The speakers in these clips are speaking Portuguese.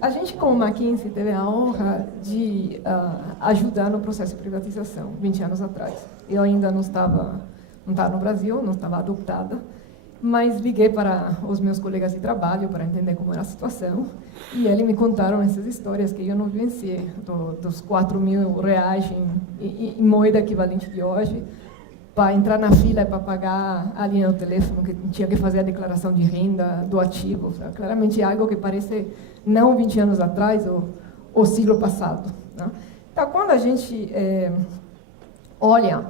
A gente, como McKinsey, teve a honra de ajudar no processo de privatização, 20 anos atrás. Eu ainda não estava no Brasil, não estava adoptada, mas liguei para os meus colegas de trabalho para entender como era a situação, e eles me contaram essas histórias que eu não vivenciei, dos R$4.000 em moeda equivalente de hoje, para entrar na fila e para pagar a linha do telefone, que tinha que fazer a declaração de renda do ativo. Claramente algo que parece não 20 anos atrás, ou siglo passado. Né? Então, quando a gente olha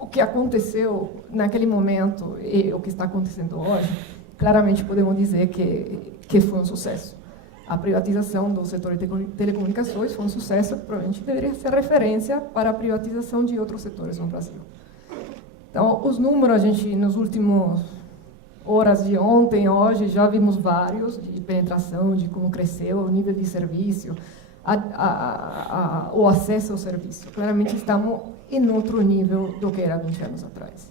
o que aconteceu naquele momento e o que está acontecendo hoje, claramente podemos dizer que foi um sucesso. A privatização do setor de telecomunicações foi um sucesso que provavelmente deveria ser referência para a privatização de outros setores no Brasil. Então, os números, a gente, nos últimos horas de ontem, hoje, já vimos vários de penetração, de como cresceu o nível de serviço, o acesso ao serviço. Claramente, estamos em outro nível do que era 20 anos atrás.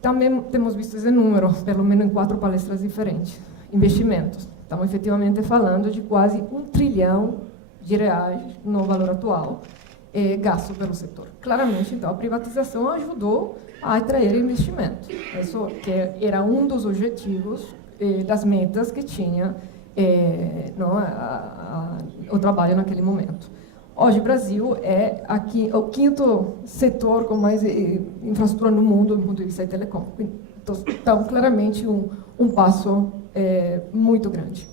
Também temos visto esse número, pelo menos em 4 palestras diferentes. Investimentos. Estamos efetivamente falando de quase R$1 trilhão no valor atual, gasto pelo setor. Claramente, então, a privatização ajudou a atrair investimento. Isso que era um dos objetivos das metas que tinha o trabalho naquele momento. Hoje, o Brasil é o 5º setor com mais infraestrutura no mundo, do ponto de vista de telecom. Então, claramente, um passo muito grande.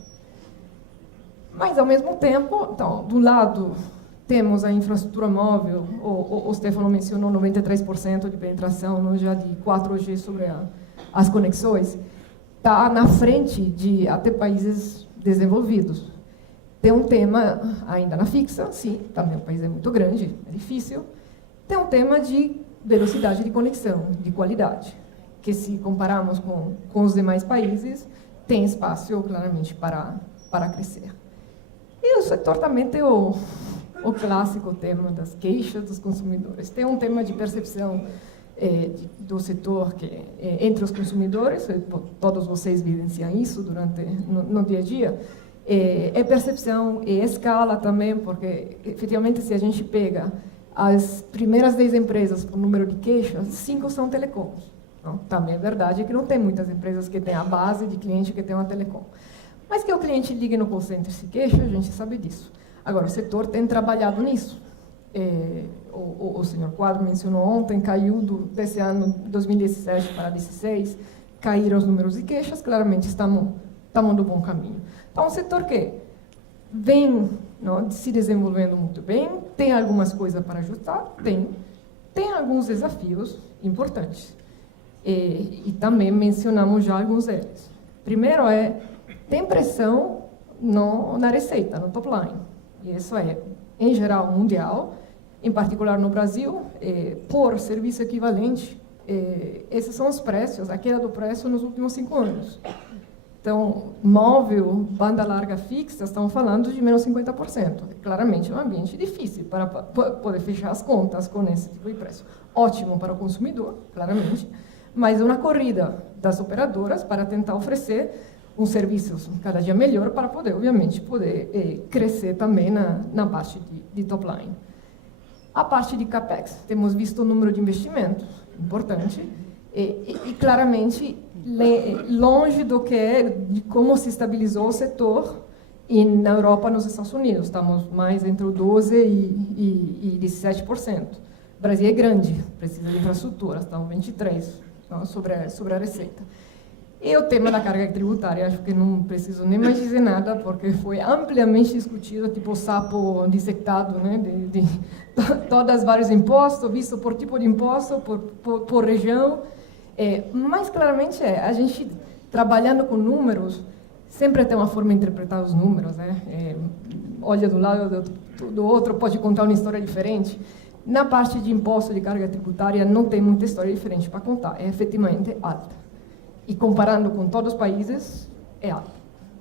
Mas, ao mesmo tempo, então, do lado temos a infraestrutura móvel, o Stefano mencionou 93% de penetração já de 4G sobre as conexões, está na frente de até países desenvolvidos. Tem um tema ainda na fixa, sim, também o país é muito grande, é difícil. Tem um tema de velocidade de conexão, de qualidade, que se compararmos com os demais países, tem espaço claramente para crescer. E o setor também tem o clássico tema das queixas dos consumidores. Tem um tema de percepção do setor entre os consumidores, todos vocês vivenciam isso no dia a dia, percepção e escala também, porque, efetivamente, se a gente pega as primeiras 10 empresas por número de queixas, 5 são telecoms. Não? Também é verdade que não tem muitas empresas que têm a base de cliente que tem uma telecom. Mas que o cliente ligue no call center e se queixa, a gente sabe disso. Agora, o setor tem trabalhado nisso. O senhor Quadro mencionou ontem, caiu desse ano 2017 para 2016, caíram os números de queixas, claramente estamos no bom caminho. Então, um setor que vem se desenvolvendo muito bem, tem algumas coisas para ajustar, tem alguns desafios importantes. E também mencionamos já alguns deles. Primeiro tem pressão na receita, no top line. E isso em geral, mundial, em particular no Brasil, por serviço equivalente, esses são os preços, a queda do preço nos últimos 5 anos. Então, móvel, banda larga fixa, estamos falando de menos 50%. Claramente é um ambiente difícil para poder fechar as contas com esse tipo de preço. Ótimo para o consumidor, claramente, mas uma corrida das operadoras para tentar oferecer um serviço cada dia melhor para poder, obviamente, crescer também na parte de top line. A parte de CAPEX, temos visto o número de investimentos, importante, e claramente longe do que de como se estabilizou o setor na Europa e nos Estados Unidos. Estamos mais entre o 12% e 17%. O Brasil é grande, precisa de infraestrutura, estamos 23% sobre a receita. E o tema da carga tributária, acho que não preciso nem mais dizer nada, porque foi amplamente discutido, tipo sapo dissectado, né, de todos os vários impostos, visto por tipo de imposto, por região. Mas, claramente, a gente, trabalhando com números, sempre tem uma forma de interpretar os números. Né? Olha do lado do outro, pode contar uma história diferente. Na parte de imposto de carga tributária, não tem muita história diferente para contar, é efetivamente alta. E comparando com todos os países, é alta.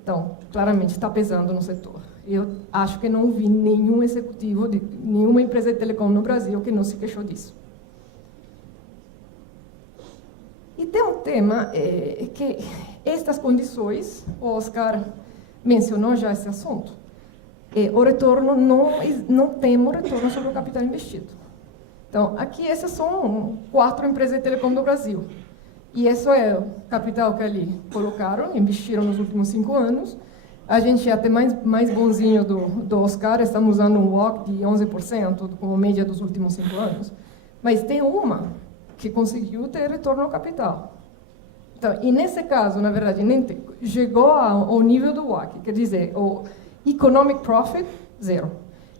Então, claramente, está pesando no setor. Eu acho que não vi nenhum executivo de nenhuma empresa de telecom no Brasil que não se queixou disso. E tem um tema que estas condições, o Oscar mencionou já esse assunto. O retorno, não temos retorno sobre o capital investido. Então, aqui essas são 4 empresas de telecom do Brasil. E esse é o capital que ali colocaram, investiram nos últimos 5 anos. A gente é até mais bonzinho do Oscar, estamos usando um WACC de 11%, como média dos últimos 5 anos. Mas tem uma que conseguiu ter retorno ao capital. Então, e nesse caso, na verdade, chegou ao nível do WACC, quer dizer, o economic profit, 0.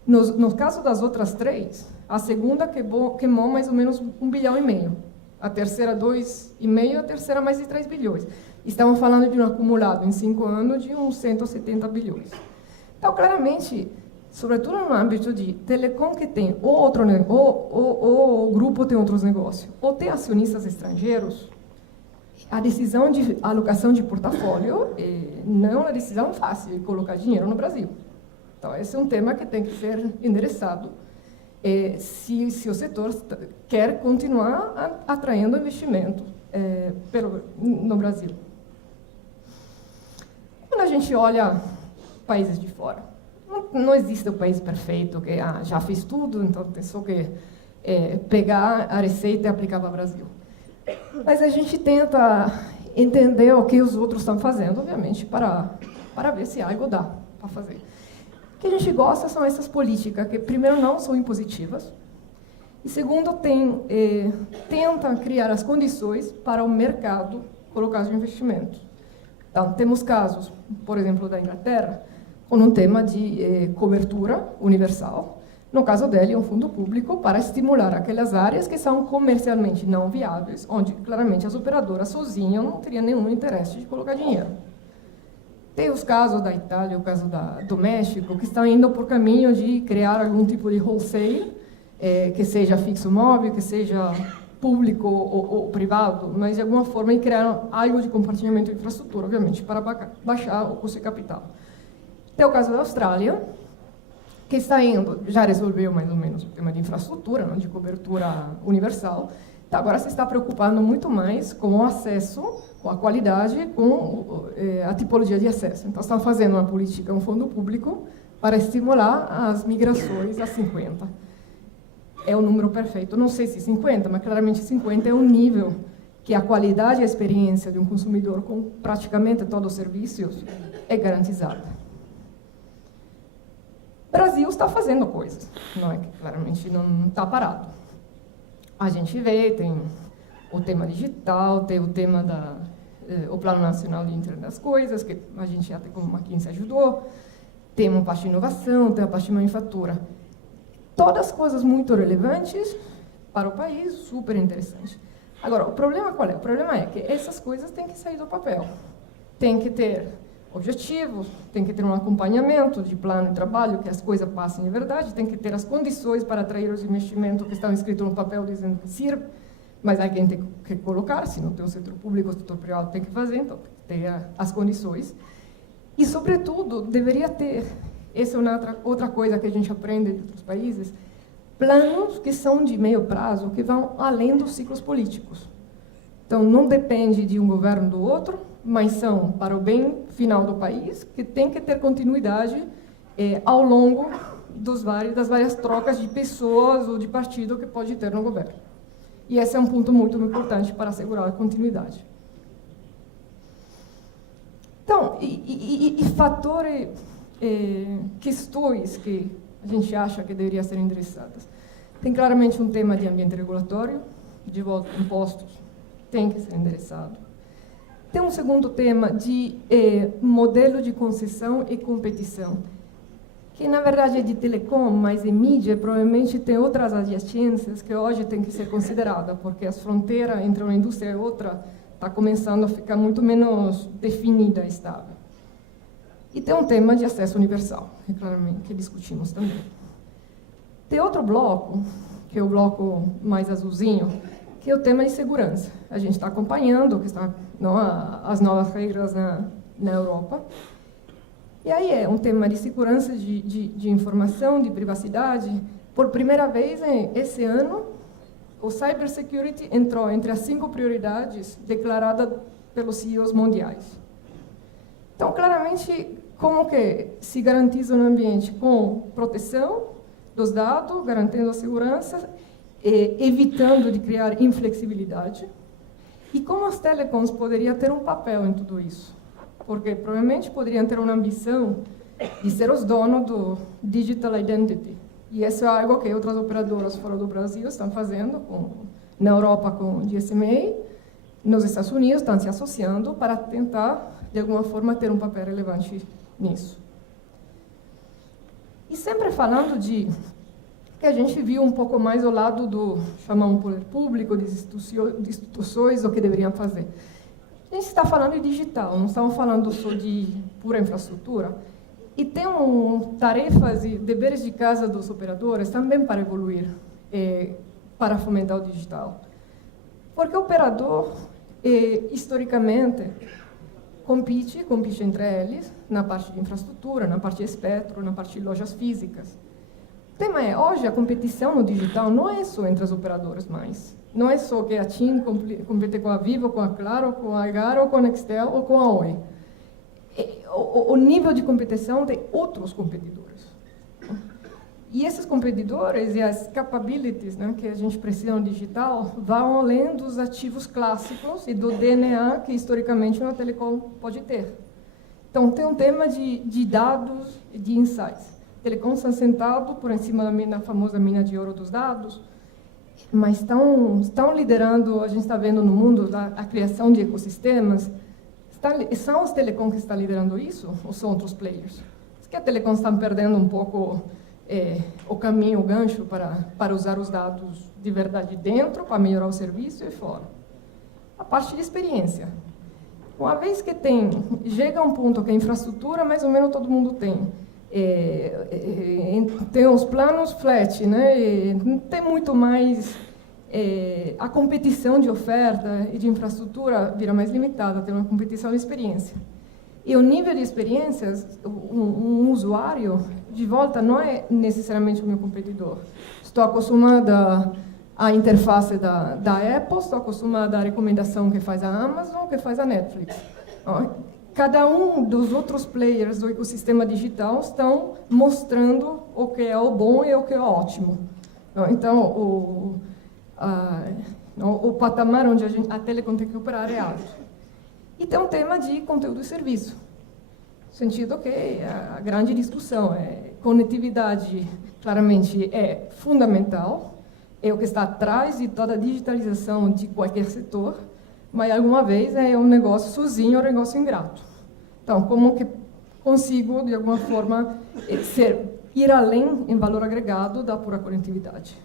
No caso das outras 3, a segunda queimou mais ou menos 1,5 bilhão. A terceira 2,5, a terceira mais de 3 bilhões. Estamos falando de um acumulado em 5 anos de uns 170 bilhões. Então, claramente, sobretudo no âmbito de telecom que tem ou o grupo tem outros negócios, ou tem acionistas estrangeiros, a decisão de alocação de portfólio não é uma decisão fácil de colocar dinheiro no Brasil. Então, esse é um tema que tem que ser endereçado se o setor quer continuar atraindo investimento no Brasil. Quando a gente olha países de fora, não existe o país perfeito que já fez tudo, então tem só que pegar a receita e aplicar para o Brasil. Mas a gente tenta entender o que os outros estão fazendo, obviamente, para ver se algo dá para fazer. O que a gente gosta são essas políticas que, primeiro, não são impositivas, e, segundo, tentam criar as condições para o mercado colocar os investimentos. Então, temos casos, por exemplo, da Inglaterra, com um tema de cobertura universal. No caso dele, um fundo público para estimular aquelas áreas que são comercialmente não viáveis, onde, claramente, as operadoras sozinhas não teriam nenhum interesse de colocar dinheiro. Tem os casos da Itália, o caso do México, que estão indo por caminho de criar algum tipo de wholesale, que seja fixo móvel, que seja público ou privado, mas de alguma forma criaram algo de compartilhamento de infraestrutura, obviamente, para baixar o custo de capital. Tem o caso da Austrália, que está indo, já resolveu mais ou menos o tema de infraestrutura, de cobertura universal, então agora se está preocupando muito mais com o acesso, com a qualidade, com a tipologia de acesso. Então, estão fazendo uma política, um fundo público, para estimular as migrações a 50. É o número perfeito. Não sei se 50, mas claramente 50 é um nível que a qualidade e a experiência de um consumidor com praticamente todos os serviços é garantizada. O Brasil está fazendo coisas, não é que claramente não está parado. A gente vê, tem o tema digital, tem o tema o Plano Nacional de Internet das Coisas, que a gente até como McKinsey ajudou, tem uma parte de inovação, tem a parte de manufatura. Todas coisas muito relevantes para o país, super interessantes. Agora, o problema qual é? O problema é que essas coisas têm que sair do papel. Tem que ter objetivos, tem que ter um acompanhamento de plano de trabalho, que as coisas passem de verdade, tem que ter as condições para atrair os investimentos que estão escritos no papel dizendo que sirva, mas alguém tem que colocar, se não tem o setor público, o setor privado tem que fazer, então tem que ter as condições. E, sobretudo, deveria ter, essa é outra coisa que a gente aprende de outros países, planos que são de meio prazo, que vão além dos ciclos políticos. Então, não depende de um governo do outro, mas são para o bem final do país, que tem que ter continuidade ao longo das várias trocas de pessoas ou de partido que pode ter no governo. E esse é um ponto muito importante para assegurar a continuidade. Então, e fatores, questões que a gente acha que deveriam ser endereçadas. Tem claramente um tema de ambiente regulatório, de volta de impostos, tem que ser endereçado. Tem um segundo tema de modelo de concessão e competição, que na verdade é de telecom, mas em mídia provavelmente tem outras adjacências que hoje tem que ser considerada, porque as fronteiras entre uma indústria e outra está começando a ficar muito menos definida e estável. E tem um tema de acesso universal, que claramente que discutimos também. Tem outro bloco, que é o bloco mais azulzinho, que é o tema de segurança. A gente está acompanhando que as novas regras na Europa. E aí é um tema de segurança, de informação, de privacidade. Por primeira vez, esse ano, o cybersecurity entrou entre as 5 prioridades declaradas pelos CEOs mundiais. Então, claramente, como que se garantiza um ambiente com proteção dos dados, garantindo a segurança, evitando de criar inflexibilidade, e como as telecoms poderiam ter um papel em tudo isso, porque provavelmente poderiam ter uma ambição de ser os donos do digital identity, e isso é algo que outras operadoras fora do Brasil estão fazendo, na Europa com o GSMA, nos Estados Unidos estão se associando para tentar, de alguma forma, ter um papel relevante nisso. E sempre falando de que a gente viu um pouco mais ao lado do chamar um poder público, de instituições, o que deveriam fazer. A gente está falando de digital, não estamos falando só de pura infraestrutura. E tem tarefas e deveres de casa dos operadores também para evoluir, para fomentar o digital. Porque o operador, historicamente, compete entre eles, na parte de infraestrutura, na parte de espectro, na parte de lojas físicas. O tema é, hoje, a competição no digital não é só entre as operadoras mais. Não é só que a TIM compete com a Vivo, com a Claro, com a Algar, ou com a Nextel, ou com a Oi. O nível de competição tem outros competidores. E esses competidores e as capabilities, né, que a gente precisa no digital vão além dos ativos clássicos e do DNA que, historicamente, uma telecom pode ter. Então, tem um tema de dados e de insights. Telecoms estão sentados por cima da famosa mina de ouro dos dados, mas estão liderando, a gente está vendo no mundo, a criação de ecossistemas. São os telecoms que estão liderando isso ou são outros players? Acho que a telecoms está perdendo um pouco o caminho, o gancho para usar os dados de verdade dentro, para melhorar o serviço e fora. A parte de experiência. Uma vez que chega um ponto que a infraestrutura, mais ou menos todo mundo tem. Tem os planos flat, né? Tem muito mais... a competição de oferta e de infraestrutura vira mais limitada, tem uma competição de experiência. E o nível de experiências, um usuário, de volta, não é necessariamente o meu competidor. Estou acostumada à interface da Apple, estou acostumada à recomendação que faz a Amazon, que faz a Netflix. Cada um dos outros players do ecossistema digital estão mostrando o que é o bom e o que é o ótimo. Então, o patamar onde a telecom tem que operar é alto. E tem um tema de conteúdo e serviço. No sentido que a grande discussão conectividade, claramente, é fundamental, é o que está atrás de toda a digitalização de qualquer setor, mas alguma vez é um negócio sozinho, um negócio ingrato. Então, como que consigo, de alguma forma, ir além em valor agregado da pura conectividade?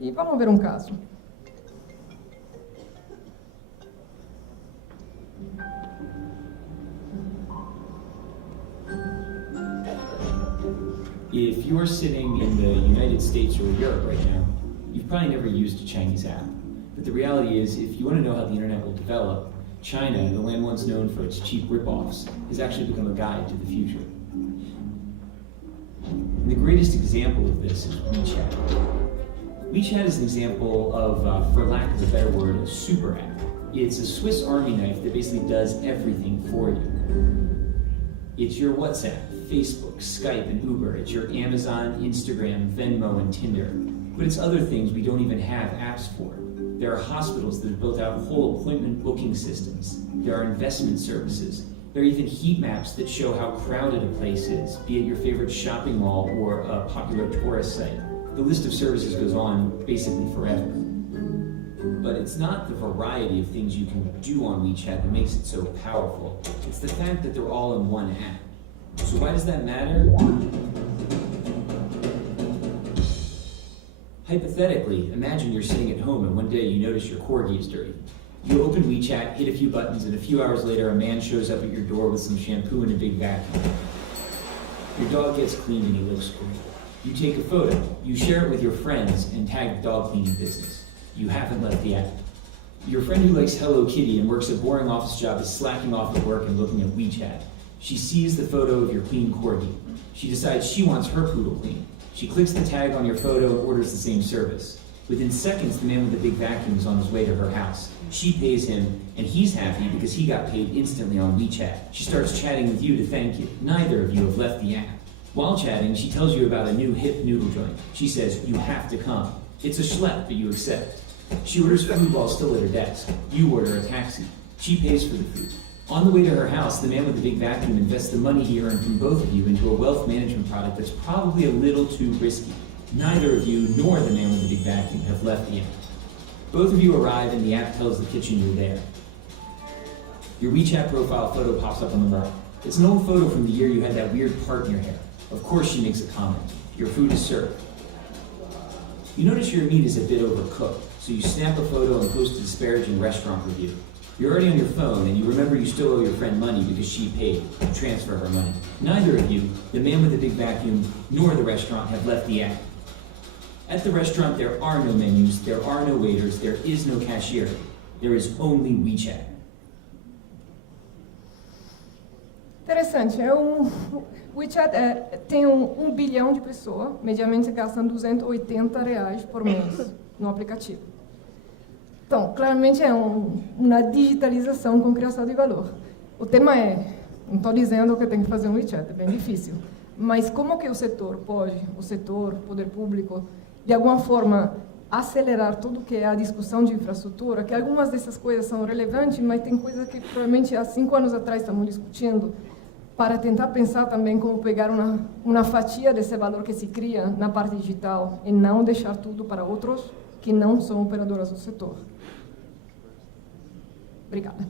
E vamos ver um caso. If you're sitting in the United States or Europe right now, you've probably never used a Chinese app. But the reality is, if you want to know how the internet will develop, China, the land once known for its cheap rip-offs, has actually become a guide to the future. And the greatest example of this is WeChat. WeChat is an example of, for lack of a better word, a super app. It's a Swiss Army knife that basically does everything for you. It's your WhatsApp, Facebook, Skype, and Uber. It's your Amazon, Instagram, Venmo, and Tinder. But it's other things we don't even have apps for. There are hospitals that have built out whole appointment booking systems. There are investment services. There are even heat maps that show how crowded a place is, be it your favorite shopping mall or a popular tourist site. The list of services goes on basically forever. But it's not the variety of things you can do on WeChat that makes it so powerful. It's the fact that they're all in one app. So why does that matter? Hypothetically, imagine you're sitting at home and one day you notice your corgi is dirty. You open WeChat, hit a few buttons, and a few hours later a man shows up at your door with some shampoo and a big vacuum. Your dog gets cleaned and he looks great. You take a photo, you share it with your friends, and tag the dog cleaning business. You haven't left the app. Your friend who likes Hello Kitty and works a boring office job is slacking off at work and looking at WeChat. She sees the photo of your clean corgi. She decides she wants her poodle clean. She clicks the tag on your photo and orders the same service. Within seconds, the man with the big vacuum is on his way to her house. She pays him, and he's happy because he got paid instantly on WeChat. She starts chatting with you to thank you. Neither of you have left the app. While chatting, she tells you about a new hip noodle joint. She says, you have to come. It's a schlep, but you accept. She orders food while still at her desk. You order a taxi. She pays for the food. On the way to her house, the man with the big vacuum invests the money he earned from both of you into a wealth management product that's probably a little too risky. Neither of you nor the man with the big vacuum have left the app. Both of you arrive and the app tells the kitchen you're there. Your WeChat profile photo pops up on the right. It's an old photo from the year you had that weird part in your hair. Of course she makes a comment. Your food is served. You notice your meat is a bit overcooked, so you snap a photo and post a disparaging restaurant review. You're already on your phone and you remember you still owe your friend money because she paid to transfer her money. Neither of you, the man with the big vacuum, nor the restaurant have left the app. At the restaurant, there are no menus, there are no waiters, there is no cashier. There is only WeChat. Interessante. O WeChat tem 1 bilhão de pessoas, mediamente gastam R$280 por mês no aplicativo. Então, claramente é uma digitalização com criação de valor. O tema não estou dizendo que tem que fazer um WeChat, é bem difícil. Mas como que o setor, o poder público, de alguma forma, acelerar tudo que é a discussão de infraestrutura, que algumas dessas coisas são relevantes, mas tem coisas que provavelmente há 5 anos atrás estamos discutindo, para tentar pensar também como pegar uma fatia desse valor que se cria na parte digital e não deixar tudo para outros que não são operadoras do setor. Obrigada.